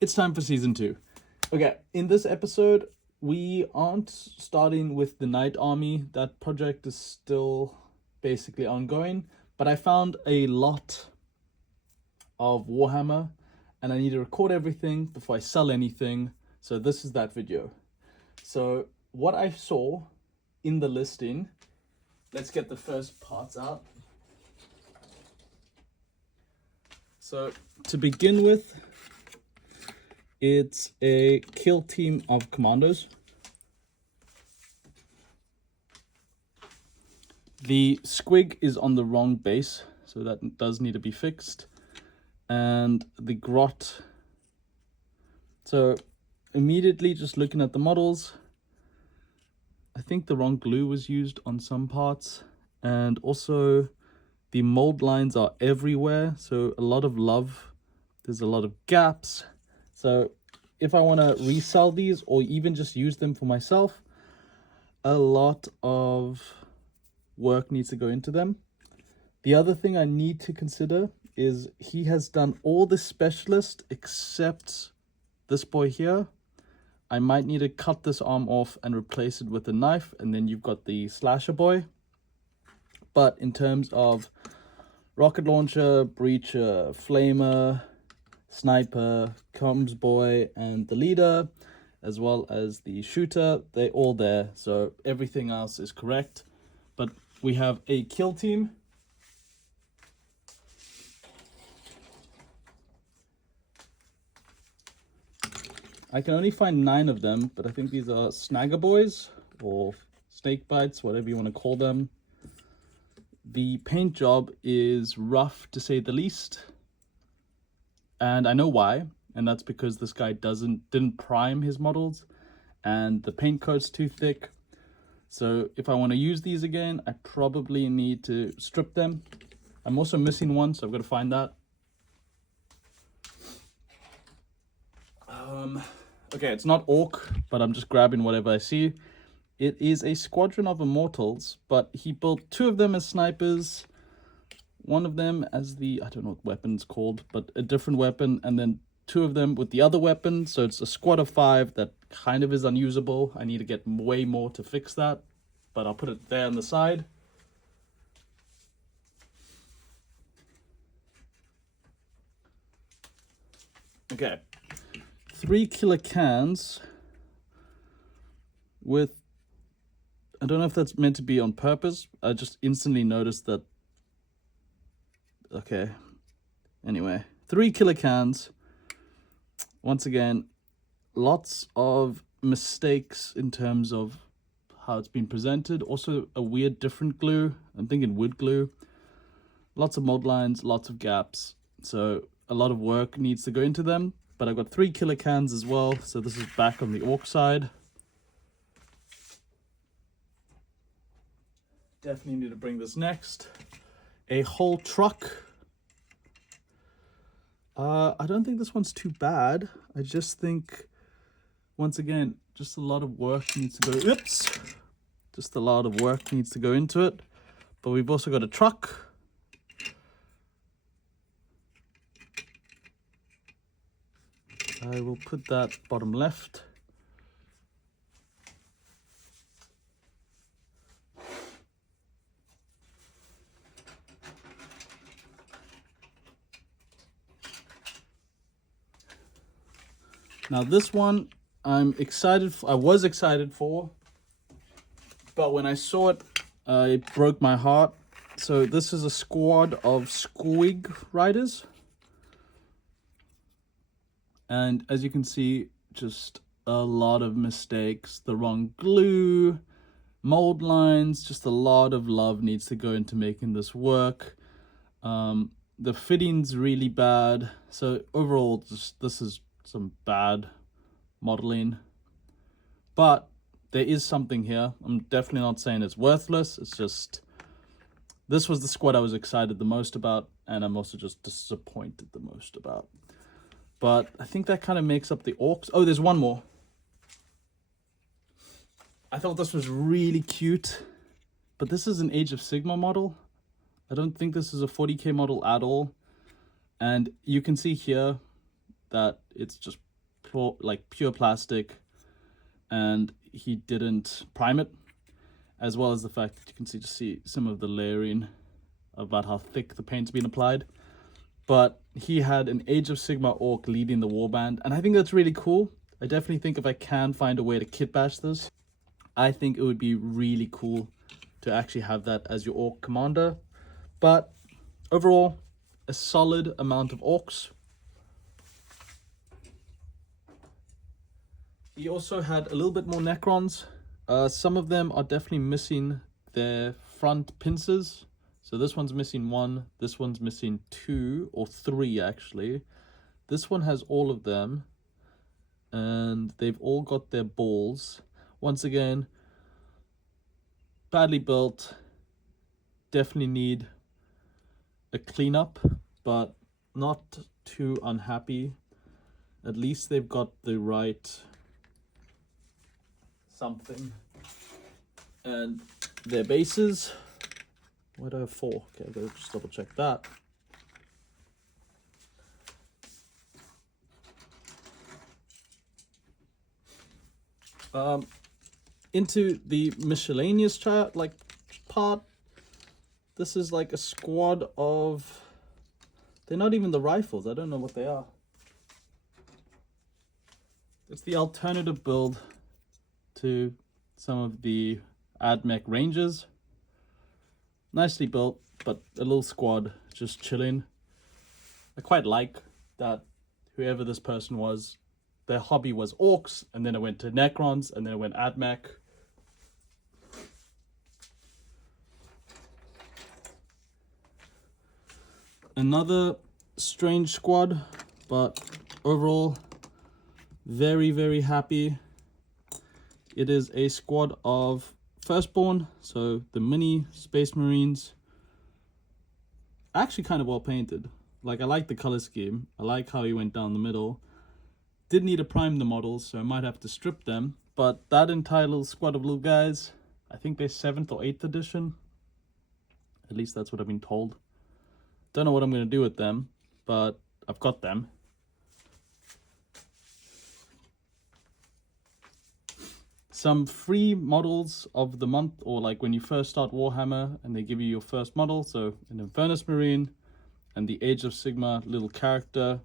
It's time for season 2. Okay, in this episode, we aren't starting with the Night Army. That project is still basically ongoing, but I found a lot of Warhammer and I need to record everything before I sell anything. So this is that video. So what I saw in the listing, let's get the first parts out. So to begin with, it's a kill team of commandos. The squig is on the wrong base, so that does need to be fixed. And the grot. So immediately just looking at the models, I think the wrong glue was used on some parts. And also the mold lines are everywhere, so a lot of love. There's a lot of gaps. So if I want to resell these or even just use them for myself, a lot of work needs to go into them. The other thing I need to consider is he has done all the specialist except this boy here. I might need to cut this arm off and replace it with a knife, and then you've got the slasher boy. But in terms of rocket launcher, breacher, flamer, sniper, comms boy, and the leader, as well as the shooter, they're all there, so everything else is correct. But we have a kill team. I can only find 9 of them, but I think these are snagger boys or snake bites, whatever you want to call them. The paint job is rough to say the least. And I know why, and that's because this guy didn't prime his models, and the paint coat's too thick. So if I want to use these again, I probably need to strip them. I'm also missing one, so I've got to find that. Okay, it's not Ork, but I'm just grabbing whatever I see. It is a squadron of immortals, but he built 2 of them as snipers, one of them as the, I don't know what weapon's called, but a different weapon, and then 2 of them with the other weapon. So it's a squad of 5 that kind of is unusable. I need to get way more to fix that, but I'll put it there on the side. Okay, 3 killer cans with, I don't know if that's meant to be on purpose. I just instantly noticed that. Okay, anyway, 3 killer cans. Once again, lots of mistakes in terms of how it's been presented. Also a weird different glue. I'm thinking wood glue. Lots of mold lines, lots of gaps. So a lot of work needs to go into them. But I've got 3 killer cans as well. So this is back on the Ork side. Definitely need to bring this next. A whole truck. I don't think this one's too bad. I just think, once again, just a lot of work needs to go. Oops! Just a lot of work needs to go into it. But we've also got a truck. I will put that bottom left. Now this one I'm excited for, I was excited for, but when I saw it, it broke my heart. So this is a squad of squig riders. And as you can see, just a lot of mistakes, the wrong glue, mold lines, just a lot of love needs to go into making this work. The fitting's really bad. So overall, this is some bad modeling, but there is something here. I'm definitely not saying it's worthless. It's just, this was the squad I was excited the most about, and I'm also just disappointed the most about. But I think that kind of makes up the Orks. Oh, there's one more. I thought this was really cute, but this is an Age of Sigmar model. I don't think this is a 40k model at all. And you can see here that it's just pure plastic, and he didn't prime it, as well as the fact that you can see some of the layering about how thick the paint's been applied. But he had an Age of Sigmar Orc leading the warband, and I think that's really cool. I definitely think if I can find a way to kit bash this, I think it would be really cool to actually have that as your Orc commander. But overall, a solid amount of Orcs. He also had a little bit more Necrons. Some of them are definitely missing their front pincers. So this one's missing 1, this one's missing 2 or 3 actually. This one has all of them, and they've all got their balls. Once again, badly built, definitely need a cleanup, but not too unhappy. At least they've got the right something. And their bases, where do I have 4? Okay, I gotta just double check that. Into the miscellaneous chart, like part, this is like a squad of, they're not even the rifles, I don't know what they are. It's the alternative build to some of the AdMech Rangers. Nicely built, but a little squad just chilling. I quite like that whoever this person was, their hobby was Orcs, and then it went to Necrons, and then it went AdMech. Another strange squad, but overall, very, very happy. It is a squad of Firstborn, so the mini Space Marines. Actually kind of well painted. Like, I like the color scheme. I like how he went down the middle. Did need to prime the models, so I might have to strip them. But that entire little squad of little guys, I think they're 7th or 8th edition. At least that's what I've been told. Don't know what I'm going to do with them, but I've got them. Some free models of the month, or like when you first start Warhammer and they give you your first model. So an Infernus Marine and the Age of Sigmar little character.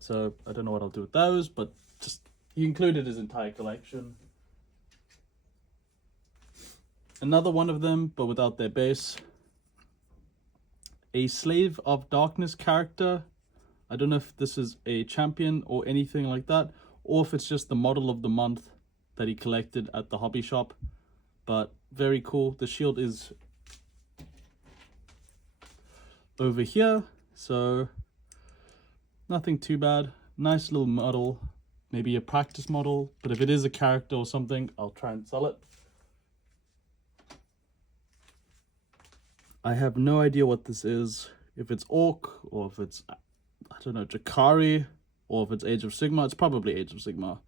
So I don't know what I'll do with those, but just he included his entire collection. Another one of them, but without their base. A Slave of Darkness character. I don't know if this is a champion or anything like that, or if it's just the model of the month that he collected at the hobby shop, but very cool. The shield is over here, so nothing too bad. Nice little model, maybe a practice model, but if it is a character or something, I'll try and sell it. I have no idea what this is, if it's Orc, or if it's, I don't know, Jakari, or if it's Age of Sigmar. It's probably Age of Sigmar.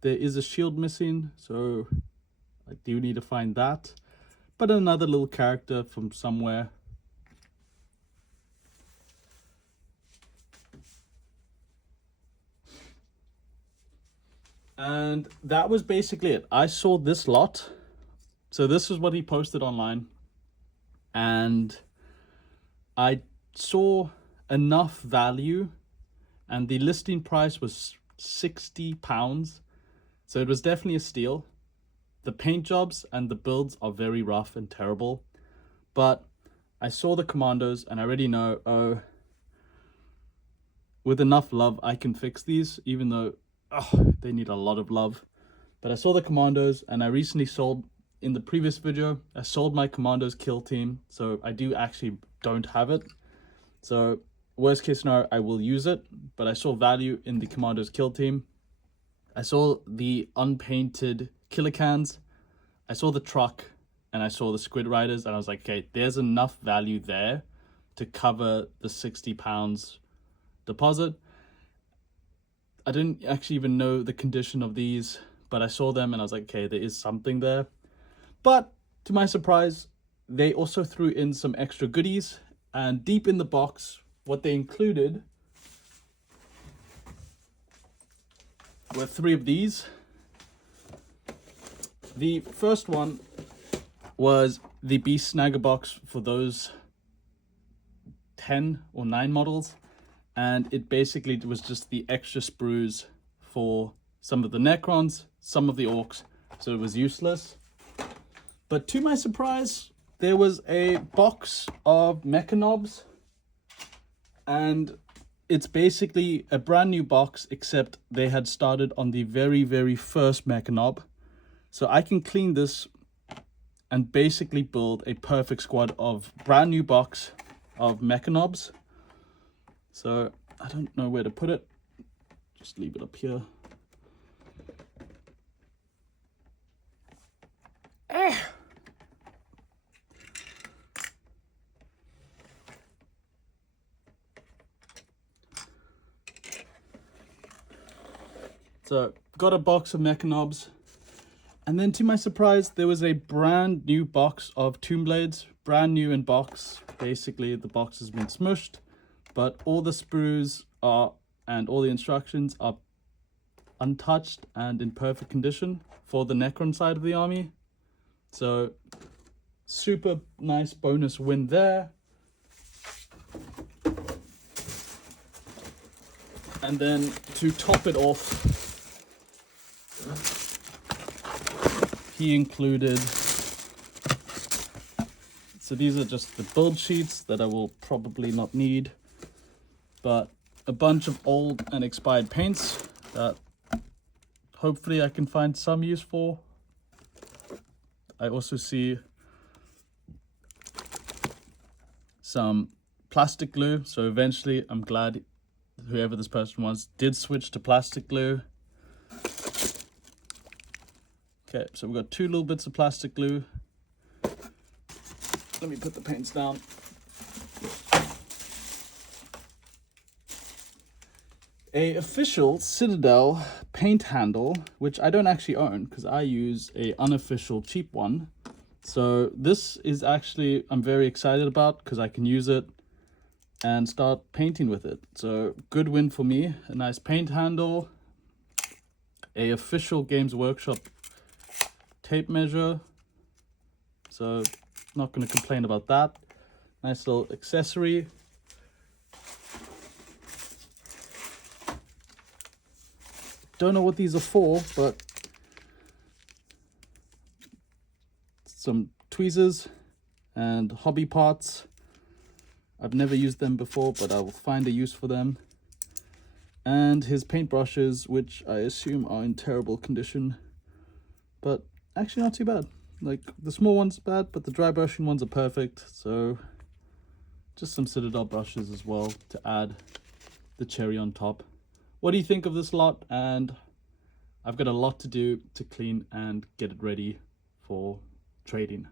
There is a shield missing, so I do need to find that. But another little character from somewhere. And that was basically it. I saw this lot. So this is what he posted online. And I saw enough value, and the listing price was £60. So it was definitely a steal. The paint jobs and the builds are very rough and terrible. But I saw the commandos and I already know, oh, with enough love, I can fix these, even though they need a lot of love. But I saw the commandos, and I recently sold, in the previous video, I sold my commandos kill team. So I don't have it. So worst case scenario, I will use it. But I saw value in the commandos kill team. I saw the unpainted killer cans, I saw the truck, and I saw the squid riders, and I was like, okay, there's enough value there to cover the £60 deposit. I didn't actually even know the condition of these, but I saw them and I was like, okay, there is something there. But to my surprise, they also threw in some extra goodies, and deep in the box, what they included were 3 of these. The first one was the Beast Snagger box for those 10 or 9 models, and it basically was just the extra sprues for some of the Necrons, some of the Orks, so it was useless. But to my surprise, there was a box of Mechanobs, and it's basically a brand new box, except they had started on the very first Mechanob. So I can clean this and basically build a perfect squad of brand new box of Mechanobs. So I don't know where to put it. Just leave it up here. So got a box of Mechanobs. And then to my surprise, there was a brand new box of Tomb Blades, brand new in box. Basically, the box has been smushed, but all the sprues are, and all the instructions are untouched and in perfect condition for the Necron side of the army. So, super nice bonus win there. And then to top it off, he included, so these are just the build sheets that I will probably not need, but a bunch of old and expired paints that hopefully I can find some use for. I also see some plastic glue, so eventually I'm glad whoever this person was did switch to plastic glue. Okay, so we've got 2 little bits of plastic glue. Let me put the paints down. A official Citadel paint handle, which I don't actually own because I use a unofficial cheap one. So this is actually, I'm very excited about because I can use it and start painting with it. So good win for me. A nice paint handle, a official Games Workshop tape measure, so not going to complain about that. Nice little accessory. Don't know what these are for, but some tweezers and hobby parts. I've never used them before, but I will find a use for them. And his paintbrushes, which I assume are in terrible condition, but actually not too bad. Like, the small ones are bad, but the dry brushing ones are perfect. So just some Citadel brushes as well to add the cherry on top. What do you think of this lot? And I've got a lot to do to clean and get it ready for trading.